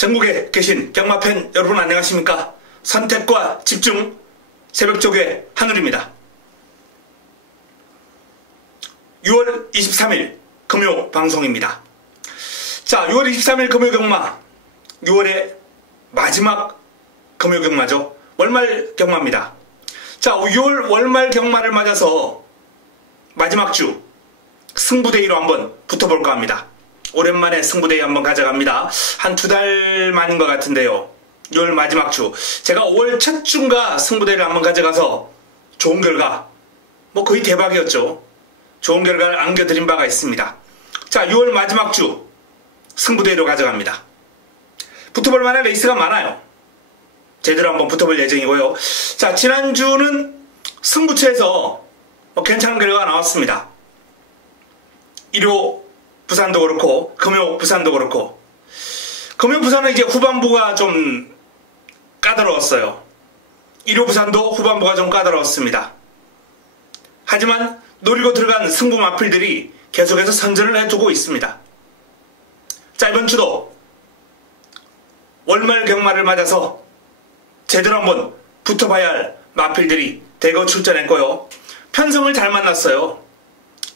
전국에 계신 경마팬 여러분 안녕하십니까? 선택과 집중 새벽조개 한울입니다. 6월 23일 금요 방송입니다. 자, 6월 23일 금요 경마, 6월의 마지막 금요 경마죠. 월말 경마입니다. 자, 6월 월말 경마를 맞아서 마지막 주 승부대회로 한번 붙어볼까 합니다. 오랜만에 승부대회 한번 가져갑니다. 한 2달 만인 것 같은데요. 6월 마지막 주. 제가 5월 첫 주인가 승부대회를 한번 가져가서 좋은 결과, 거의 대박이었죠. 좋은 결과를 안겨드린 바가 있습니다. 자, 6월 마지막 주 승부대회로 가져갑니다. 붙어볼 만한 레이스가 많아요. 제대로 한번 붙어볼 예정이고요. 자, 지난주는 승부처에서 괜찮은 결과가 나왔습니다. 1호 부산도 그렇고 금요 부산도 그렇고, 금요 부산은 이제 후반부가 좀 까다로웠어요. 1호 부산도 후반부가 좀 까다로웠습니다. 하지만 노리고 들어간 승부 마필들이 계속해서 선전을 해두고 있습니다. 자, 이번 주도 월말 경마를 맞아서 제대로 한번 붙어봐야 할 마필들이 대거 출전했고요. 편성을 잘 만났어요.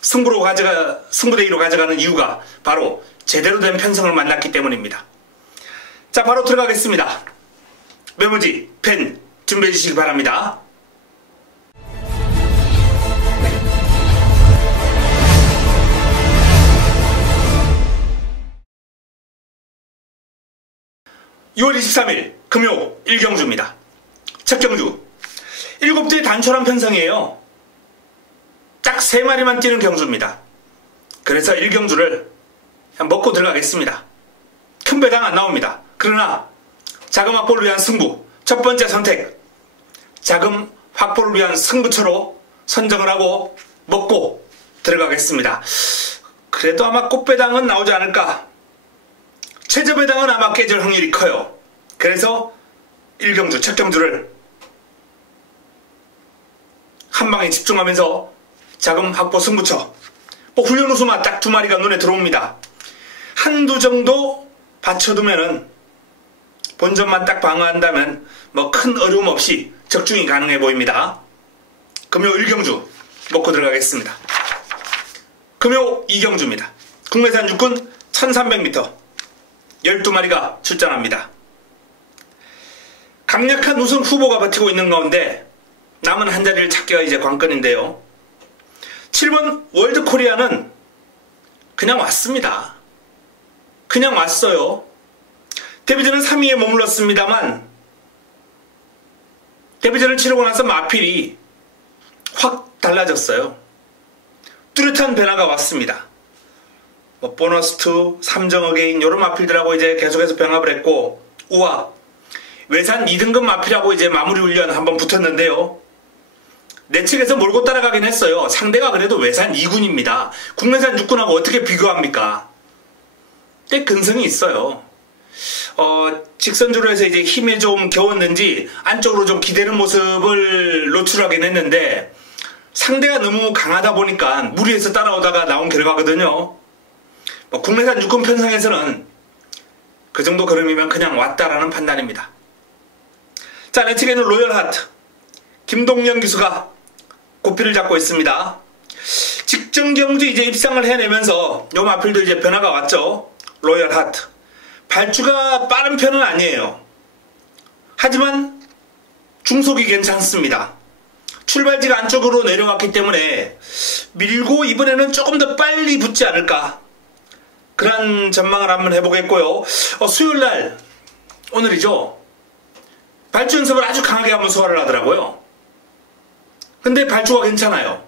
승부대회로 가져가는 이유가 바로 제대로 된 편성을 만났기 때문입니다. 자, 바로 들어가겠습니다. 메모지, 펜 준비해 주시기 바랍니다. (6월 23일) 금요 1경주입니다. 첫 경주 7대 단촐한 편성이에요. 딱 3마리만 뛰는 경주입니다. 그래서 1경주를 먹고 들어가겠습니다. 큰 배당 안 나옵니다. 그러나 자금 확보를 위한 승부, 첫 번째 선택, 자금 확보를 위한 승부처로 선정을 하고 먹고 들어가겠습니다. 그래도 아마 꽃배당은 나오지 않을까. 최저배당은 아마 깨질 확률이 커요. 그래서 1경주, 첫 경주를 한 방에 집중하면서 자금 확보 승부처, 훈련 우수마 딱 2마리가 눈에 들어옵니다. 한두 정도 받쳐두면은 본전만 딱 방어한다면 큰 어려움 없이 적중이 가능해 보입니다. 금요 1경주 먹고 들어가겠습니다. 금요 2경주입니다. 국내산 육군 1300m 12마리가 출전합니다. 강력한 우승 후보가 버티고 있는 가운데 남은 한 자리를 찾기가 이제 관건인데요. 7번 월드코리아는 그냥 왔습니다. 그냥 왔어요. 데뷔전은 3위에 머물렀습니다만 데뷔전을 치르고 나서 마필이 확 달라졌어요. 뚜렷한 변화가 왔습니다. 보너스2, 3정 어게인 이런 마필들하고 이제 계속해서 병합을 했고, 우와 외산 2등급 마필하고 이제 마무리 훈련 한번 붙었는데요. 내 측에서 몰고 따라가긴 했어요. 상대가 그래도 외산 2군입니다. 국내산 6군하고 어떻게 비교합니까? 꽤 근성이 있어요. 직선주로 해서 이제 힘에 좀 겨웠는지 안쪽으로 좀 기대는 모습을 노출하긴 했는데 상대가 너무 강하다 보니까 무리해서 따라오다가 나온 결과거든요. 국내산 6군 편성에서는 그 정도 걸음이면 그냥 왔다라는 판단입니다. 자, 내 측에는 로열하트 김동영 기수가 고삐를 잡고 있습니다. 직전 경주 이제 입상을 해내면서 요 마필도 이제 변화가 왔죠. 로열하트 발주가 빠른 편은 아니에요. 하지만 중속이 괜찮습니다. 출발지가 안쪽으로 내려왔기 때문에 밀고 이번에는 조금 더 빨리 붙지 않을까, 그런 전망을 한번 해보겠고요. 수요일날, 오늘이죠, 발주 연습을 아주 강하게 한번 소화를 하더라고요. 근데 발주가 괜찮아요.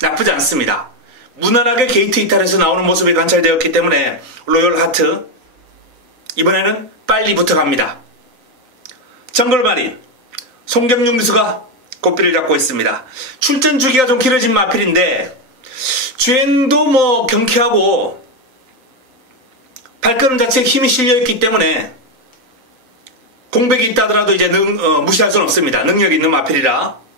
나쁘지 않습니다. 무난하게 게이트 이탈에서 나오는 모습이 관찰되었기 때문에 로열하트 이번에는 빨리 붙어갑니다. 정글마린 송경용 기수가 고삐를 잡고 있습니다. 출전 주기가 좀 길어진 마필인데 주행도 경쾌하고 발걸음 자체에 힘이 실려있기 때문에 공백이 있다더라도 이제 무시할 수는 없습니다. 능력이 있는 마필이라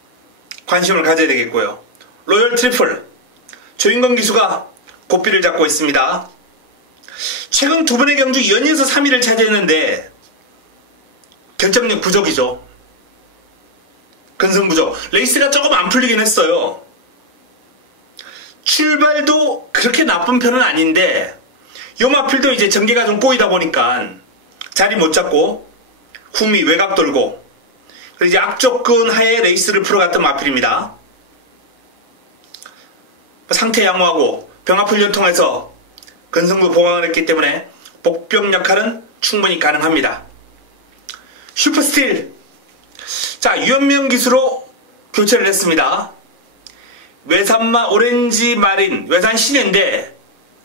관심을 가져야 되겠고요. 로열 트리플 조인건 기수가 고삐를 잡고 있습니다. 최근 두 번의 경주 연이어서 3위를 차지했는데 결정력 부족이죠. 근성 부족. 레이스가 조금 안 풀리긴 했어요. 출발도 그렇게 나쁜 편은 아닌데 요 마필도 이제 전개가 좀 꼬이다 보니까 자리 못 잡고 후미 외곽 돌고 그리고 이제 악조건 하에 레이스를 풀어갔던 마필입니다. 상태 양호하고 병합 훈련 통해서 근성도 보강을 했기 때문에 복병 역할은 충분히 가능합니다. 슈퍼스틸. 자, 유연명 기수로 교체를 했습니다. 외산마 오렌지 마린, 외산 시내인데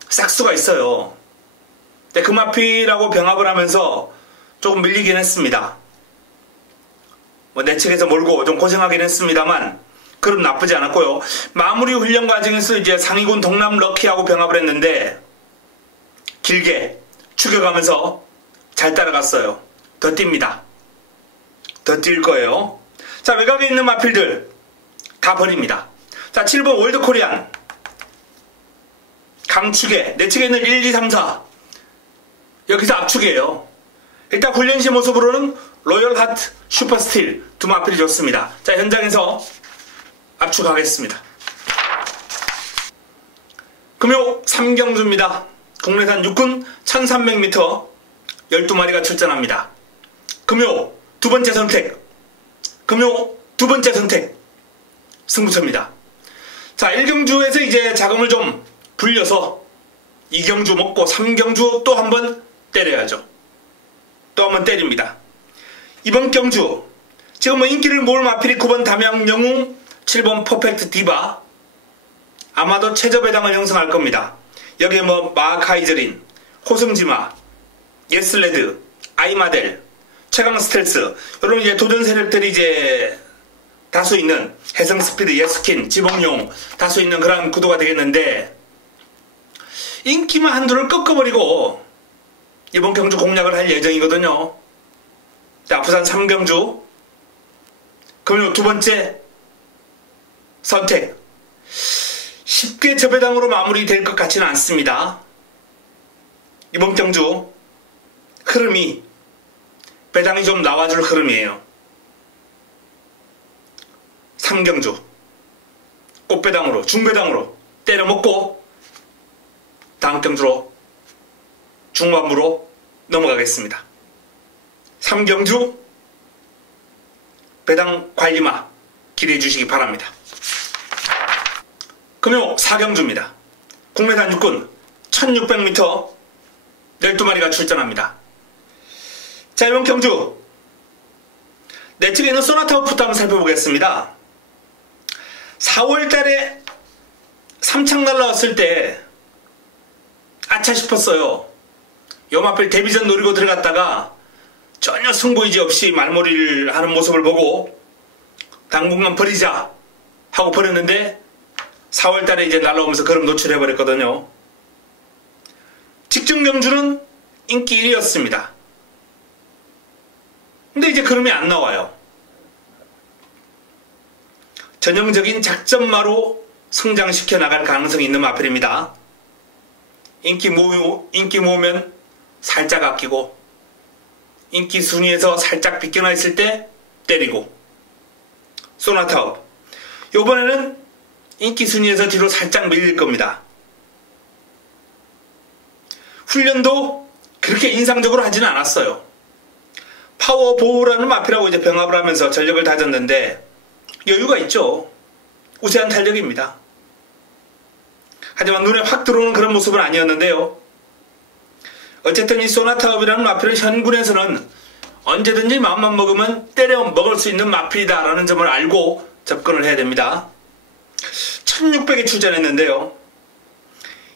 싹수가 있어요. 근데 그 마필하고 병합을 하면서 조금 밀리긴 했습니다. 뭐 내측에서 몰고 좀 고생하긴 했습니다만 그럼 나쁘지 않았고요. 마무리 훈련 과정에서 이제 상위군 동남 럭키하고 병합을 했는데 길게 죽여가면서 잘 따라갔어요. 더 뜁니다. 더 뛸 거예요. 자, 외곽에 있는 마필들 다 버립니다. 자, 7번 월드코리안 강축에 내측에 있는 1, 2, 3, 4 여기서 압축이에요. 일단 훈련시 모습으로는 로열 하트, 슈퍼스틸 두 마필이 좋습니다. 자, 현장에서 압축하겠습니다. 금요 3경주입니다. 국내산 육군 1300m 12마리가 출전합니다. 금요 두 번째 선택, 금요 두 번째 선택 승부처입니다. 자, 1경주에서 이제 자금을 좀 불려서 2경주 먹고 3경주 또 한번 때려야죠. 또 한번 때립니다. 이번 경주 지금 뭐 인기를 모을 마필이 9번 담양영웅, 7번 퍼펙트 디바 아마도 최저배당을 형성할 겁니다. 여기에 뭐 마카이저린, 호승지마, 예슬레드, 아이마델, 최강 스텔스 이런 이제 도전 세력들이 이제 다수 있는 해성스피드, 예스킨, 지봉용 다수 있는 그런 구도가 되겠는데 인기만 한두를 꺾어버리고 이번 경주 공략을 할 예정이거든요. 자, 부산 3경주 금요 두 번째 선택 쉽게 저배당으로 마무리될 것 같지는 않습니다. 이번 경주 흐름이 배당이 좀 나와줄 흐름이에요. 3경주 꽃배당으로 중배당으로 때려먹고 다음 경주로 중반부로 넘어가겠습니다. 3경주 배당 관리마 기대해 주시기 바랍니다. 금요 4경주입니다. 국내산 육군 1600m 12마리가 출전합니다. 자, 이번 경주 내측에 있는 소나타우프도 한번 살펴보겠습니다. 4월달에 삼창 날라왔을 때 아차 싶었어요. 요마필 데뷔전 노리고 들어갔다가 전혀 승부의지 없이 말머리를 하는 모습을 보고 당분간 버리자 하고 버렸는데 4월달에 이제 날라오면서 그럼 노출해버렸거든요. 직전 경주는 인기 1위였습니다. 근데 이제 그럼이 안 나와요. 전형적인 작전마로 성장시켜 나갈 가능성이 있는 마필입니다. 인기 모으면 살짝 아끼고 인기 순위에서 살짝 비껴나 있을 때 때리고 소나타업 요번에는 인기 순위에서 뒤로 살짝 밀릴 겁니다. 훈련도 그렇게 인상적으로 하지는 않았어요. 파워보우라는 마필하고 이제 병합을 하면서 전력을 다졌는데 여유가 있죠. 우세한 탄력입니다. 하지만 눈에 확 들어오는 그런 모습은 아니었는데요. 어쨌든 이 소나타업이라는 마필은 현군에서는 언제든지 마음만 먹으면 때려 먹을 수 있는 마필이다라는 점을 알고 접근을 해야 됩니다. 1600에 출전했는데요.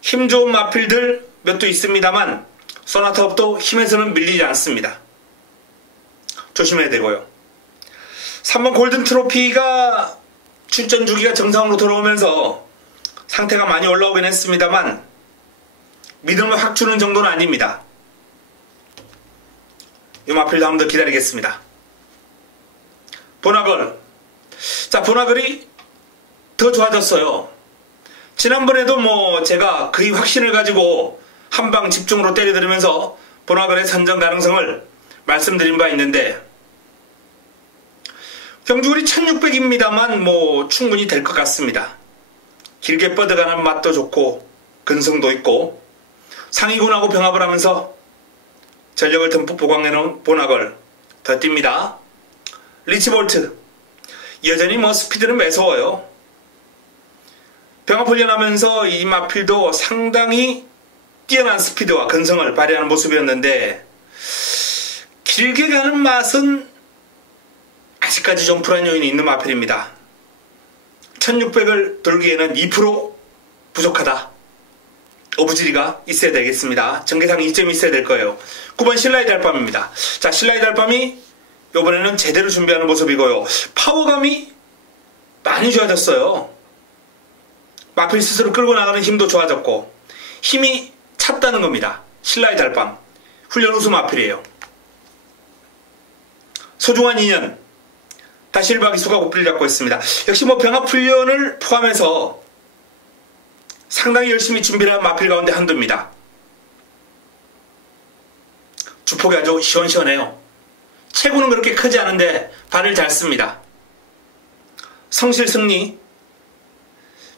힘 좋은 마필들 몇 도 있습니다만 소나타업도 힘에서는 밀리지 않습니다. 조심해야 되고요. 3번 골든 트로피가 출전 주기가 정상으로 돌아오면서 상태가 많이 올라오긴 했습니다만 믿음을 확 주는 정도는 아닙니다. 이 마필도 한 번 더 기다리겠습니다. 보나걸. 자, 보나걸이 더 좋아졌어요. 지난번에도 뭐 제가 거의 확신을 가지고 한방 집중으로 때려들으면서 보나글의 선전 가능성을 말씀드린 바 있는데 경주골이 1600입니다만 뭐 충분히 될 것 같습니다. 길게 뻗어가는 맛도 좋고 근성도 있고 상위군하고 병합을 하면서 전력을 듬뿍 보강해놓은 보나글 더 뜁니다. 리치볼트 여전히 뭐 스피드는 매서워요. 병합 훈련하면서 이 마필도 상당히 뛰어난 스피드와 근성을 발휘하는 모습이었는데 길게 가는 맛은 아직까지 좀 불안 요인이 있는 마필입니다. 1600을 돌기에는 2% 부족하다. 어부지리가 있어야 되겠습니다. 전개상 2점이 있어야 될 거예요. 9번 신라의 달밤입니다. 자, 신라의 달밤이 이번에는 제대로 준비하는 모습이고요. 파워감이 많이 좋아졌어요. 마필 스스로 끌고 나가는 힘도 좋아졌고 힘이 찼다는 겁니다. 신라의 달밤 훈련 우수 마필이에요. 소중한 인연 다시 1박 2수가 고삐를 잡고 있습니다. 역시 뭐 병합 훈련을 포함해서 상당히 열심히 준비를 한 마필 가운데 한두입니다. 주폭이 아주 시원시원해요. 체구는 그렇게 크지 않은데 발을 잘 씁니다. 성실 승리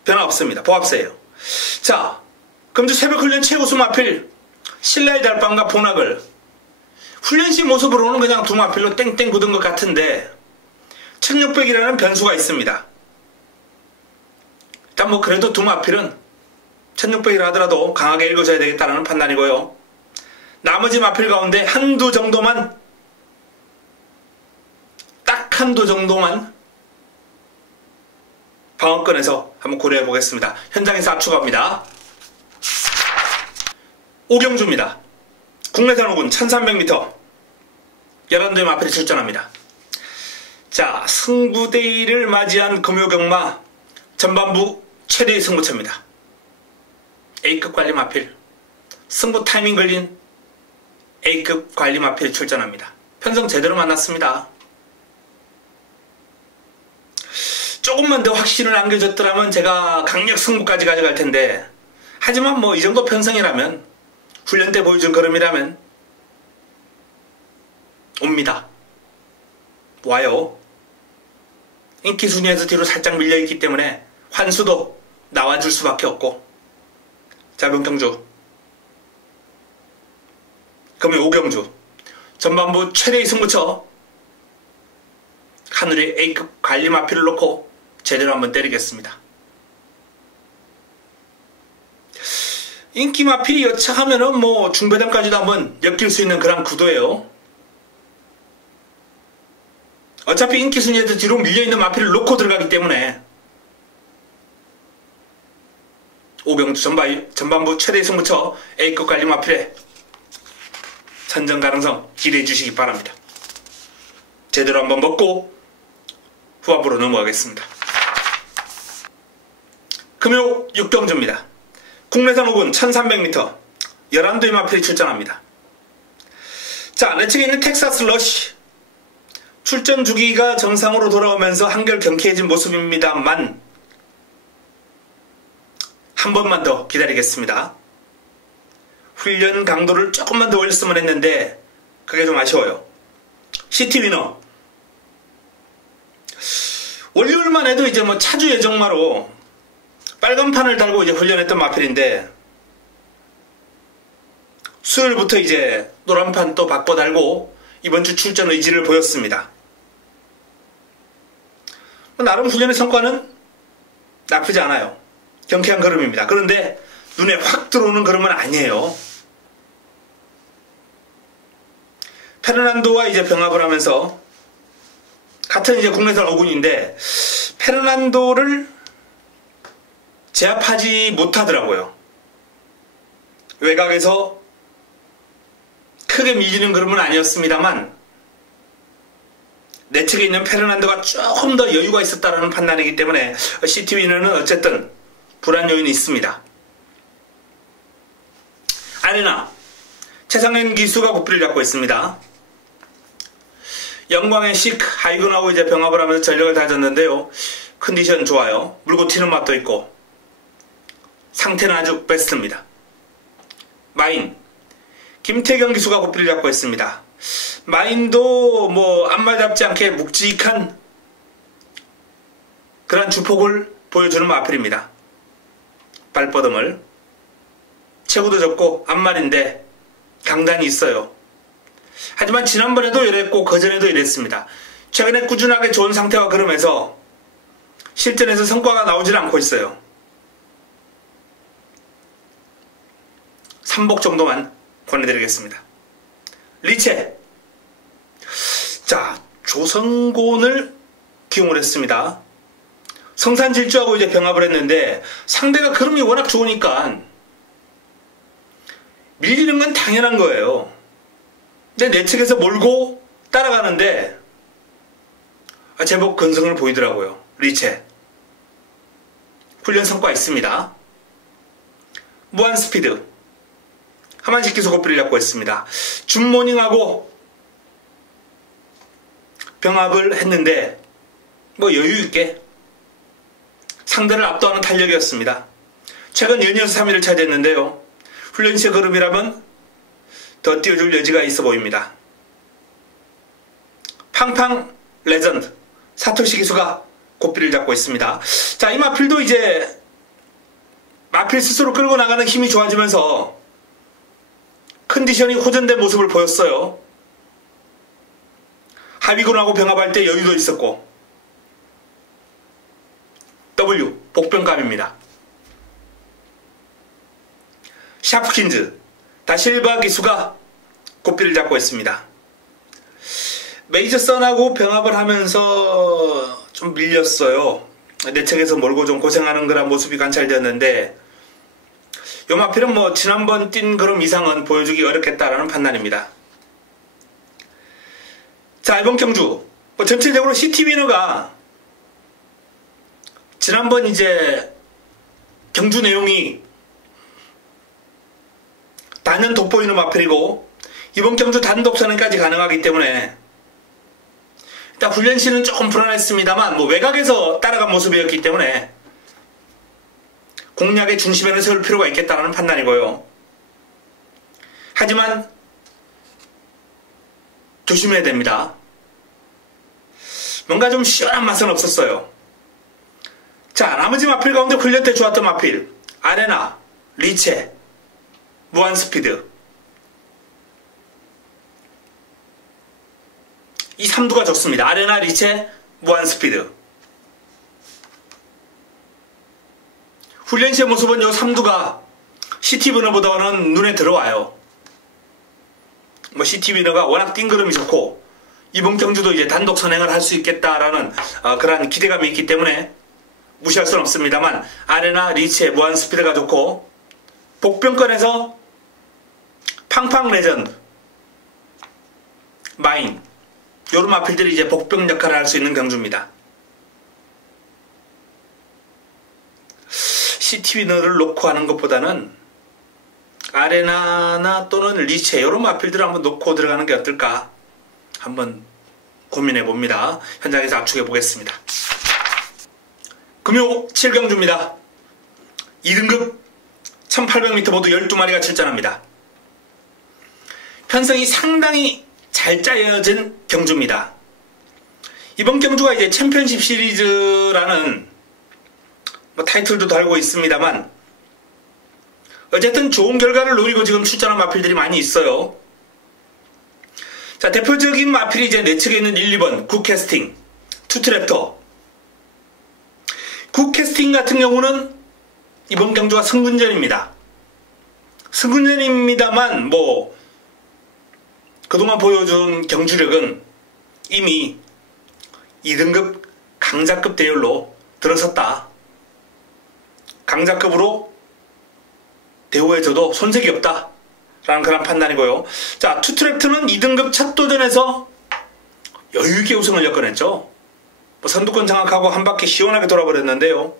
변화 없습니다. 보합세예요. 자, 금주 새벽훈련 최우수 마필 신라의 달밤과 보나글 훈련시 모습으로는 그냥 두 마필로 땡땡 굳은 것 같은데 1600이라는 변수가 있습니다. 일단 뭐 그래도 두 마필은 1600이라 하더라도 강하게 읽어줘야 되겠다는 판단이고요. 나머지 마필 가운데 한두 정도만 딱 한두 정도만 방어권에서 한번 고려해 보겠습니다. 현장에서 압축합니다. 오경주입니다. 국내산 오군 1300m 11대의 마필이 출전합니다. 자, 승부대회를 맞이한 금요경마 전반부 최대의 승부처입니다. A급 관리 마필 승부 타이밍 걸린 A급 관리 마필이 출전합니다. 편성 제대로 만났습니다. 조금만 더 확신을 안겨줬더라면 제가 강력 승부까지 가져갈 텐데 하지만 뭐 이 정도 편성이라면 훈련 때 보여준 걸음이라면 옵니다. 와요. 인기 순위에서 뒤로 살짝 밀려있기 때문에 환수도 나와줄 수밖에 없고 자, 명경주 금요 오경주 전반부 최대의 승부처 하늘의 A급 관리 마필을 놓고 제대로 한번 때리겠습니다. 인기 마필이 여차하면은 뭐 중배당까지도 한번 엮일 수 있는 그런 구도예요. 어차피 인기 순위에서 뒤로 밀려있는 마필을 놓고 들어가기 때문에 오경주 전반부 최대의 승부처 A급 관리 마필의 선정 가능성 기대해 주시기 바랍니다. 제대로 한번 먹고 후반부로 넘어가겠습니다. 금요 6경주입니다. 국내산 오군 1300m 11대의 마필이 출전합니다. 자, 내 측에 있는 텍사스 러쉬 출전 주기가 정상으로 돌아오면서 한결 경쾌해진 모습입니다만 한 번만 더 기다리겠습니다. 훈련 강도를 조금만 더 올렸으면 했는데 그게 좀 아쉬워요. 시티 위너 월요일만 해도 이제 뭐 차주 예정마로 빨간판을 달고 이제 훈련했던 마필인데 수요일부터 이제 노란판 또 바꿔 달고 이번 주 출전 의지를 보였습니다. 나름 훈련의 성과는 나쁘지 않아요. 경쾌한 걸음입니다. 그런데 눈에 확 들어오는 걸음은 아니에요. 페르난도와 이제 병합을 하면서 같은 이제 국내산 오군인데 페르난도를 제압하지 못하더라고요. 외곽에서 크게 밀리는 걸음은 아니었습니다만 내 측에 있는 페르난도가 조금 더 여유가 있었다는 판단이기 때문에 시티위너는 어쨌든 불안 요인이 있습니다. 아레나 최상현 기수가 고삐를 잡고 있습니다. 영광의 시크 하이군하고 이제 병합을 하면서 전력을 다졌는데요. 컨디션 좋아요. 물고 튀는 맛도 있고 상태는 아주 베스트입니다. 마인, 김태경 기수가 고삐를 잡고 있습니다. 마인도 뭐 앞말답지 않게 묵직한 그런 주폭을 보여주는 마필입니다. 발뻗음을. 체구도 적고 앞말인데 강단이 있어요. 하지만 지난번에도 이랬고 그전에도 이랬습니다. 최근에 꾸준하게 좋은 상태와 그러면서 실전에서 성과가 나오질 않고 있어요. 3복 정도만 권해드리겠습니다. 리체. 자, 조성곤을 기용을 했습니다. 성산질주하고 이제 병합을 했는데 상대가 그름이 워낙 좋으니까 밀리는 건 당연한 거예요. 근데 내 측에서 몰고 따라가는데 제법 근성을 보이더라고요. 리체. 훈련 성과 있습니다. 무한 스피드. 하만식 기수 고삐를 잡고 있습니다. 줌모닝하고 병합을 했는데 뭐 여유있게 상대를 압도하는 탄력이었습니다. 최근 연이어서 3위를 차지했는데요. 훈련시의 그룹이라면 더 띄워줄 여지가 있어 보입니다. 팡팡 레전드 사토시 기수가 고삐를 잡고 있습니다. 자, 이 마필도 이제 마필 스스로 끌고 나가는 힘이 좋아지면서 컨디션이 호전된 모습을 보였어요. 하위군하고 병합할 때 여유도 있었고. W 복병감입니다. 샤프킨즈 다실바 기수가 고삐를 잡고 있습니다. 메이저 선하고 병합을 하면서 좀 밀렸어요. 내측에서 몰고 좀 고생하는 그런 모습이 관찰되었는데 요 마필은 뭐 지난번 뛴 그런 이상은 보여주기 어렵겠다라는 판단입니다. 자, 이번 경주 뭐 전체적으로 시티위너가 지난번 이제 경주 내용이 단연 돋보이는 마필이고 이번 경주 단독 선행까지 가능하기 때문에 일단 훈련시는 조금 불안했습니다만 뭐 외곽에서 따라간 모습이었기 때문에 공략의 중심에는 세울 필요가 있겠다는 판단이고요. 하지만 조심해야 됩니다. 뭔가 좀 시원한 맛은 없었어요. 자, 나머지 마필 가운데 훈련 때 좋았던 마필 아레나, 리체, 무한 스피드 이 3두가 좋습니다. 아레나, 리체, 무한 스피드. 훈련시의 모습은 이 3두가 시티위너보다는 눈에 들어와요. 뭐 시티위너가 워낙 띵그름이 좋고 이번 경주도 이제 단독 선행을 할 수 있겠다라는 그런 기대감이 있기 때문에 무시할 수는 없습니다만 아레나, 리체, 무한 스피드가 좋고 복병권에서 팡팡 레전드, 마인 요런 마필들이 이제 복병 역할을 할 수 있는 경주입니다. 시티위너를 놓고 하는 것보다는 아레나나 또는 리체 이런 마필들을 한번 놓고 들어가는 게 어떨까 한번 고민해 봅니다. 현장에서 압축해 보겠습니다. 금요 7경주입니다. 2등급 1800m 모두 12마리가 출전합니다. 편성이 상당히 잘 짜여진 경주입니다. 이번 경주가 이제 챔피언십 시리즈라는 뭐 타이틀도 달고 있습니다만 어쨌든 좋은 결과를 노리고 지금 출전한 마필들이 많이 있어요. 자, 대표적인 마필이 이제 내측에 있는 1, 2번 굿캐스팅, 투트랩터. 굿캐스팅 같은 경우는 이번 경주가 승군전입니다. 승군전입니다만 뭐 그동안 보여준 경주력은 이미 2등급 강자급 대열로 들어섰다. 강자급으로 대우해줘도 손색이 없다 라는 그런 판단이고요. 자, 투트랩트는 2등급 첫 도전에서 여유있게 우승을 엮어냈죠. 뭐 선두권 장악하고 한 바퀴 시원하게 돌아버렸는데요.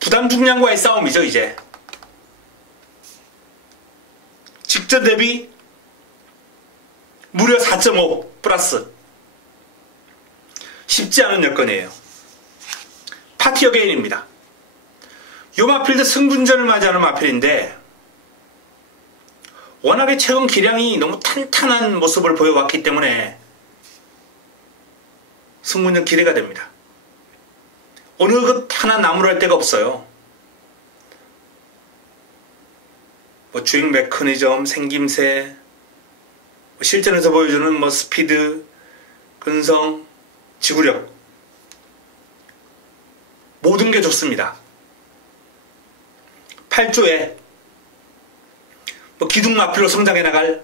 부담 중량과의 싸움이죠. 이제 직전 대비 무려 4.5 플러스 쉽지 않은 여건이에요. 파티 어게인입니다. 요 마필도 승분전을 맞이하는 마필인데 워낙에 최근 기량이 너무 탄탄한 모습을 보여왔기 때문에 승분전 기대가 됩니다. 어느 것 하나 나무랄 데가 없어요. 뭐 주행 메커니즘, 생김새, 실전에서 보여주는 뭐 스피드, 근성, 지구력 모든 게 좋습니다. 8조에 뭐 기둥 마필로 성장해 나갈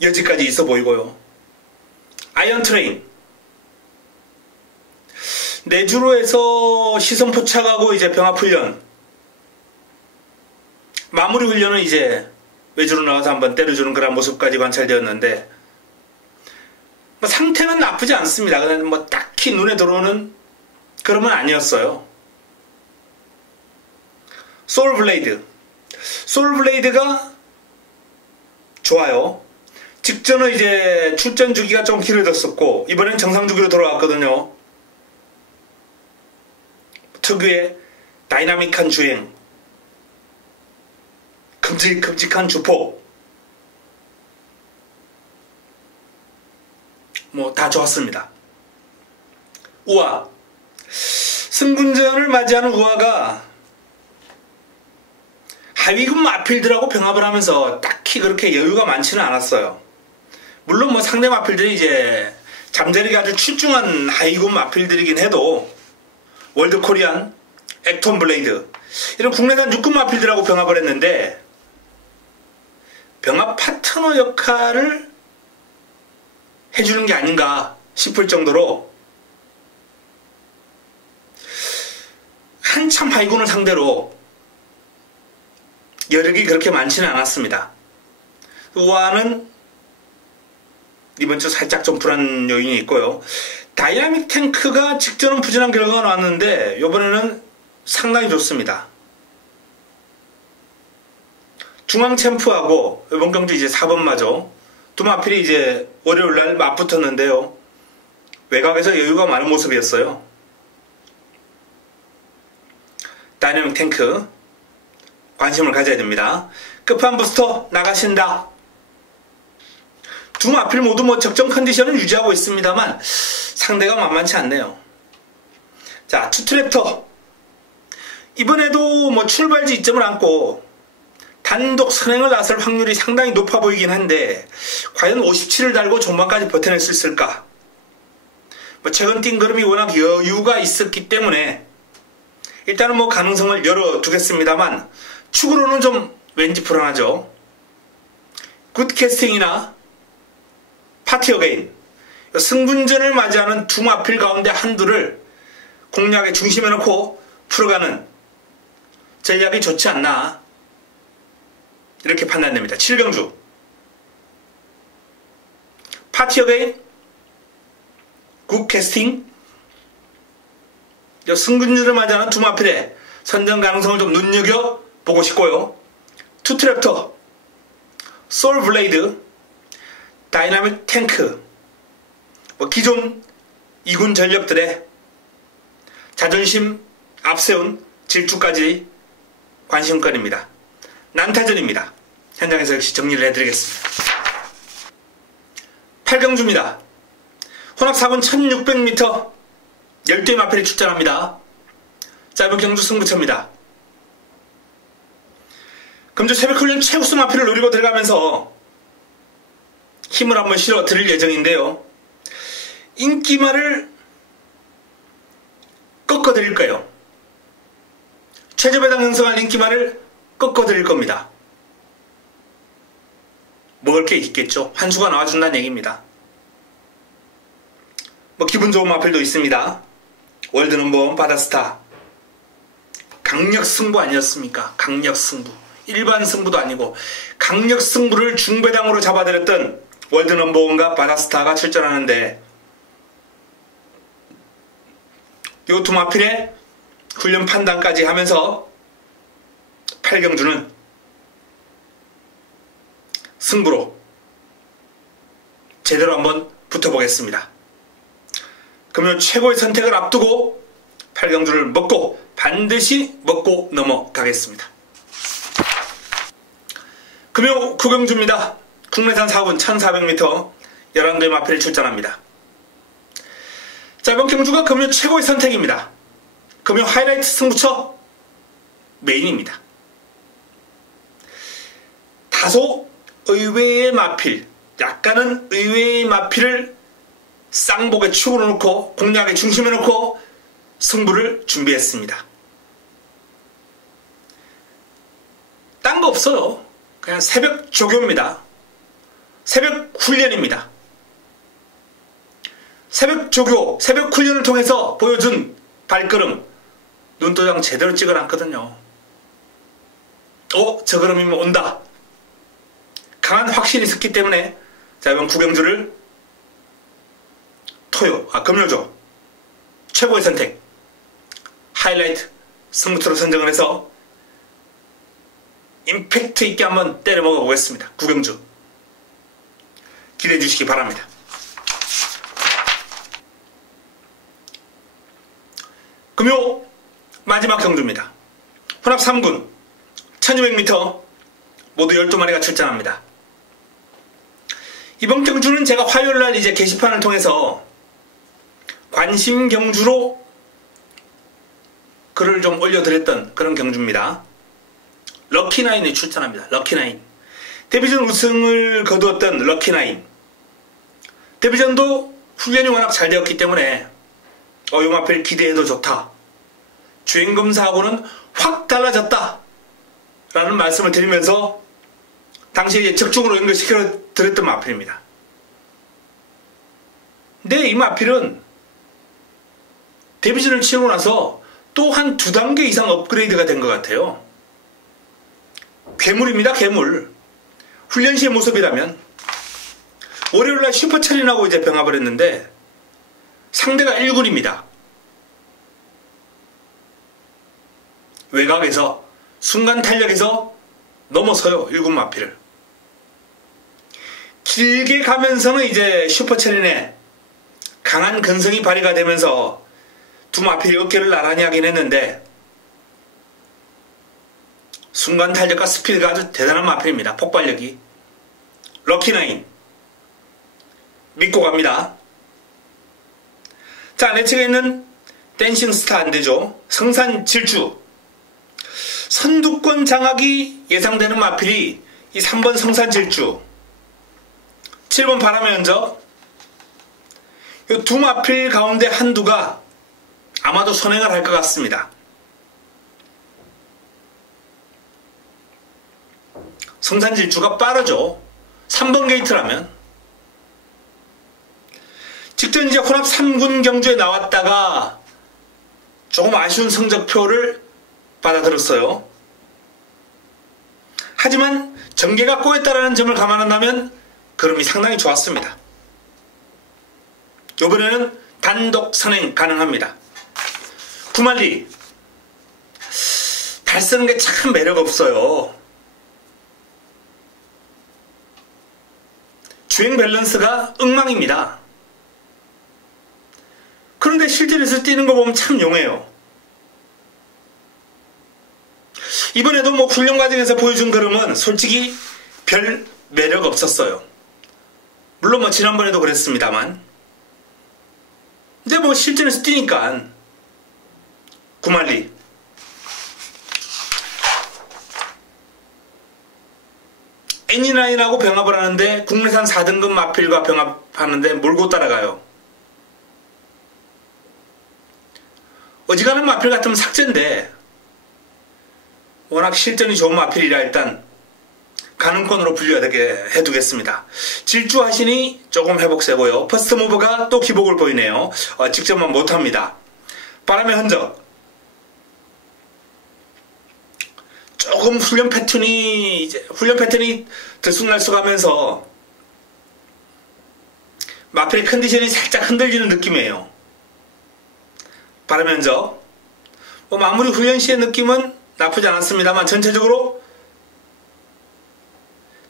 여지까지 있어 보이고요. 아이언 트레인 내주로 해서 시선 포착하고 이제 병합 훈련 마무리 훈련은 이제 외주로 나와서 한번 때려주는 그런 모습까지 관찰되었는데 뭐 상태는 나쁘지 않습니다. 그냥 뭐 딱히 눈에 들어오는 그런 건 아니었어요. 소울블레이드가 좋아요. 직전은 이제 출전 주기가 좀 길어졌었고 이번엔 정상 주기로 돌아왔거든요. 특유의 다이나믹한 주행, 큼직큼직한 주포 뭐 다 좋았습니다. 우아 승분전을 맞이하는 우아가 하위군 마필들하고 병합을 하면서 딱히 그렇게 여유가 많지는 않았어요. 물론 뭐 상대 마필들이 이제 잠재력이 아주 출중한 하위군 마필들이긴 해도 월드 코리안, 액톤 블레이드 이런 국내산 육군 마필들하고 병합을 했는데 병합 파트너 역할을 해주는 게 아닌가 싶을 정도로 한참 하위군을 상대로 여력이 그렇게 많지는 않았습니다. 우아는 이번 주 살짝 좀 불안 요인이 있고요. 다이나믹 탱크가 직전은 부진한 결과가 나왔는데 이번에는 상당히 좋습니다. 중앙 챔프하고 이번 경주 이제 4번 마저 두 마필이 이제 월요일날 맞붙었는데요. 외곽에서 여유가 많은 모습이었어요. 다이나믹 탱크 관심을 가져야 됩니다. 끝판 부스터 나가신다. 두 마필 모두 뭐 적정 컨디션을 유지하고 있습니다만 상대가 만만치 않네요. 자, 투트랩터 이번에도 뭐 출발지 이점을 안고 단독 선행을 나설 확률이 상당히 높아 보이긴 한데 과연 57을 달고 종반까지 버텨낼 수 있을까? 뭐 최근 뛴 걸음이 워낙 여유가 있었기 때문에 일단은 뭐 가능성을 열어두겠습니다만 축으로는 좀 왠지 불안하죠. 굿 캐스팅이나 파티 어게인 승분전을 맞이하는 두 마필 가운데 한두를 공략의 중심에 놓고 풀어가는 전략이 좋지 않나 이렇게 판단됩니다. 7경주 파티 어게인 굿 캐스팅 승분전을 맞이하는 두 마필의 선정 가능성을 좀 눈여겨보고 싶고요. 투트랩터 소울블레이드 다이나믹 탱크 기존 2군 전력들의 자존심 앞세운 질주까지 관심거리입니다. 난타전입니다. 현장에서 역시 정리를 해드리겠습니다. 8경주입니다. 혼합 4분 1600m 10대의 마필이 출전합니다. 짧은 경주 승부처입니다. 금주 새벽 훈련 최우수 마필을 노리고 들어가면서 힘을 한번 실어 드릴 예정인데요. 인기말을 꺾어 드릴까요? 최저배당 형성할 인기말을 꺾어 드릴 겁니다. 먹을 게 있겠죠. 한수가 나와준다는 얘기입니다. 뭐 기분 좋은 마필도 있습니다. 월드 넘버원 바다스타 강력 승부 아니었습니까? 강력 승부. 일반 승부도 아니고 강력 승부를 중배당으로 잡아들였던 월드 넘버원과 바다스타가 출전하는데 이 두 마필의 훈련 판단까지 하면서 8경주는 승부로 제대로 한번 붙어보겠습니다. 그러면 최고의 선택을 앞두고 8경주를 먹고 반드시 먹고 넘어가겠습니다. 금요 구경주입니다. 국내산 4분 1400m 11개의 마필을 출전합니다. 자, 이번 경주가 금요 최고의 선택입니다. 금요 하이라이트 승부처 메인입니다. 다소 의외의 마필, 약간은 의외의 마필을 쌍복에 축으로 놓고 공략의 중심에 놓고 승부를 준비했습니다. 딴 거 없어요. 그냥 새벽 조교입니다. 새벽 훈련입니다. 새벽 조교, 새벽 훈련을 통해서 보여준 발걸음, 눈도장 제대로 찍어놨거든요. 저 걸음이면 온다. 강한 확신이 있었기 때문에 자, 이번 구경주를 금요죠. 최고의 선택 하이라이트 승부처로 선정을 해서 임팩트 있게 한번 때려 먹어 보겠습니다. 구경주 기대해 주시기 바랍니다. 금요 마지막 경주입니다. 혼합 3군 1200m 모두 12마리가 출전합니다. 이번 경주는 제가 화요일날 이제 게시판을 통해서 관심 경주로 글을 좀 올려드렸던 그런 경주입니다. 럭키나인이 출전합니다. 럭키나인. 데뷔전 우승을 거두었던 럭키나인. 데뷔전도 훈련이 워낙 잘 되었기 때문에 요 마필 기대해도 좋다. 주행검사하고는 확 달라졌다. 라는 말씀을 드리면서 당시에 이제 적중으로 연결시켜 드렸던 마필입니다. 근데 이 마필은 데뷔전을 치르고 나서 또 한 2단계 이상 업그레이드가 된 것 같아요. 괴물입니다. 괴물. 훈련 시의 모습이라면 월요일날 슈퍼철인하고 이제 병합을 했는데 상대가 1군입니다. 외곽에서 순간 탄력에서 넘어서요. 1군 마필을. 길게 가면서는 이제 슈퍼철인의 강한 근성이 발휘가 되면서 두 마필이 어깨를 나란히 하긴 했는데 순간 탄력과 스피드가 아주 대단한 마필입니다. 폭발력이. 럭키나인 믿고 갑니다. 자, 내 측에 있는 댄싱 스타 안되죠. 성산 질주 선두권 장악이 예상되는 마필이 이 3번 성산 질주, 7번 바람의 흔적, 이 두 마필 가운데 한두가 아마도 선행을 할 것 같습니다. 성산 질주가 빠르죠. 3번 게이트라면. 직전 이제 혼합 3군 경주에 나왔다가 조금 아쉬운 성적표를 받아들었어요. 하지만 전개가 꼬였다라는 점을 감안한다면 걸음이 상당히 좋았습니다. 이번에는 단독 선행 가능합니다. 구말리 발 쓰는 게 참 매력 없어요. 주행 밸런스가 엉망입니다. 그런데 실전에서 뛰는 거 보면 참 용해요. 이번에도 뭐 훈련 과정에서 보여준 걸음은 솔직히 별 매력 없었어요. 물론 뭐 지난번에도 그랬습니다만. 근데 뭐 실전에서 뛰니까 구말리 애니라인하고 병합을 하는데 국내산 4등급 마필과 병합하는데 몰고 따라가요. 어지간한 마필 같으면 삭제인데 워낙 실전이 좋은 마필이라 일단 가능권으로 분류하게 해두겠습니다. 질주하시니 조금 회복 세고요. 퍼스트 무버가 또 기복을 보이네요. 직접만 못합니다. 바람의 흔적 조금 훈련 패턴이 들쑥날쑥하면서 마필의 컨디션이 살짝 흔들리는 느낌이에요. 바람의 흔적 마무리 훈련 시의 느낌은 나쁘지 않았습니다만 전체적으로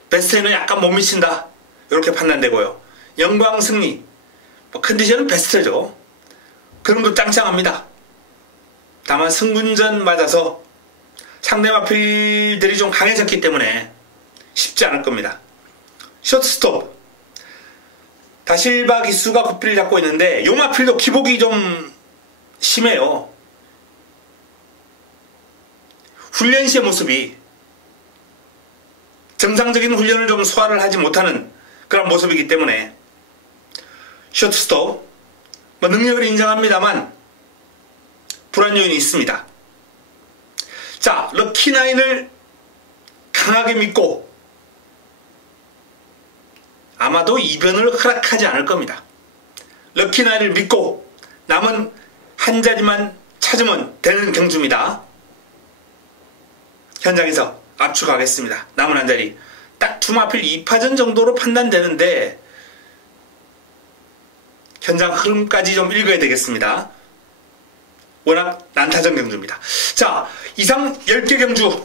베스트에는 약간 못 미친다 이렇게 판단되고요. 영광 승리 컨디션은 베스트죠. 그럼도 짱짱합니다. 다만 승군전 맞아서 상대 마필들이 좀 강해졌기 때문에 쉽지 않을 겁니다. 숏스톱. 다실바 기수가 구피를 잡고 있는데 요 마필도 기복이 좀 심해요. 훈련 시의 모습이 정상적인 훈련을 좀 소화를 하지 못하는 그런 모습이기 때문에 숏스톱 뭐 능력을 인정합니다만 불안 요인이 있습니다. 자, 럭키나인을 강하게 믿고 아마도 이변을 허락하지 않을 겁니다. 럭키나인을 믿고 남은 한 자리만 찾으면 되는 경주입니다. 현장에서 압축하겠습니다. 남은 한 자리. 딱 두 마필 2파전 정도로 판단되는데 현장 흐름까지 좀 읽어야 되겠습니다. 워낙 난타전 경주입니다. 자, 이상 10개 경주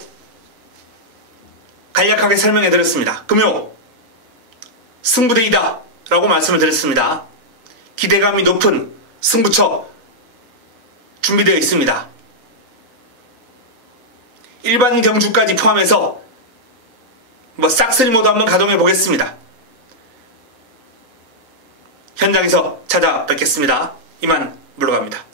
간략하게 설명해 드렸습니다. 금요 승부대이다 라고 말씀을 드렸습니다. 기대감이 높은 승부처 준비되어 있습니다. 일반 경주까지 포함해서 싹쓸이 모드 한번 가동해 보겠습니다. 현장에서 찾아뵙겠습니다. 이만 물러갑니다.